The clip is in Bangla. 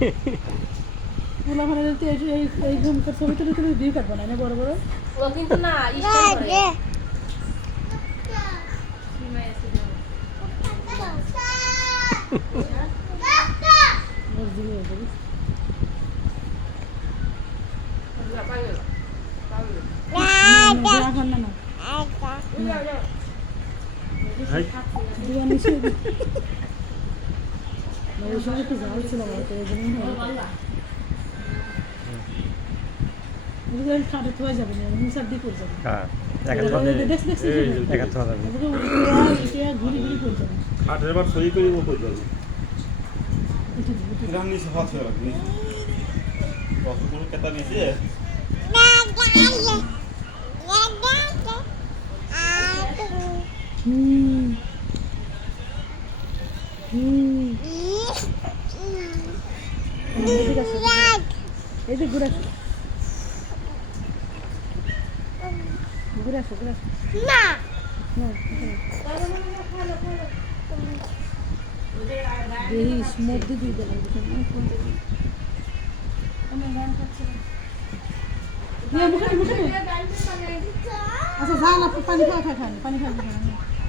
পোলা মানে এই ঝুমকার ছবি তুলে তুলে ভিউ কাটবো না বড় বড় ও কিন্তু না স্টাইল করে ওই সময় একটু জাল ছিল হয়তো ওই জন্যই খাটে থোয়া যাবে না মুসার দিয়ে পড়ে যাবে ঘুরি ঘুরি পড়ে যাবে খাটের বার সই করে উপর যাবে রান্নি সফা ছিল রাখনি কতগুলো কেতা নিছে এই যে ঘুরে আসো ঘুরে আসো ঘুরে আসো না দেখিস মধ্যে দিয়ে দেবে আচ্ছা যা না পানি খাওয়া খাই পানি খাওয়া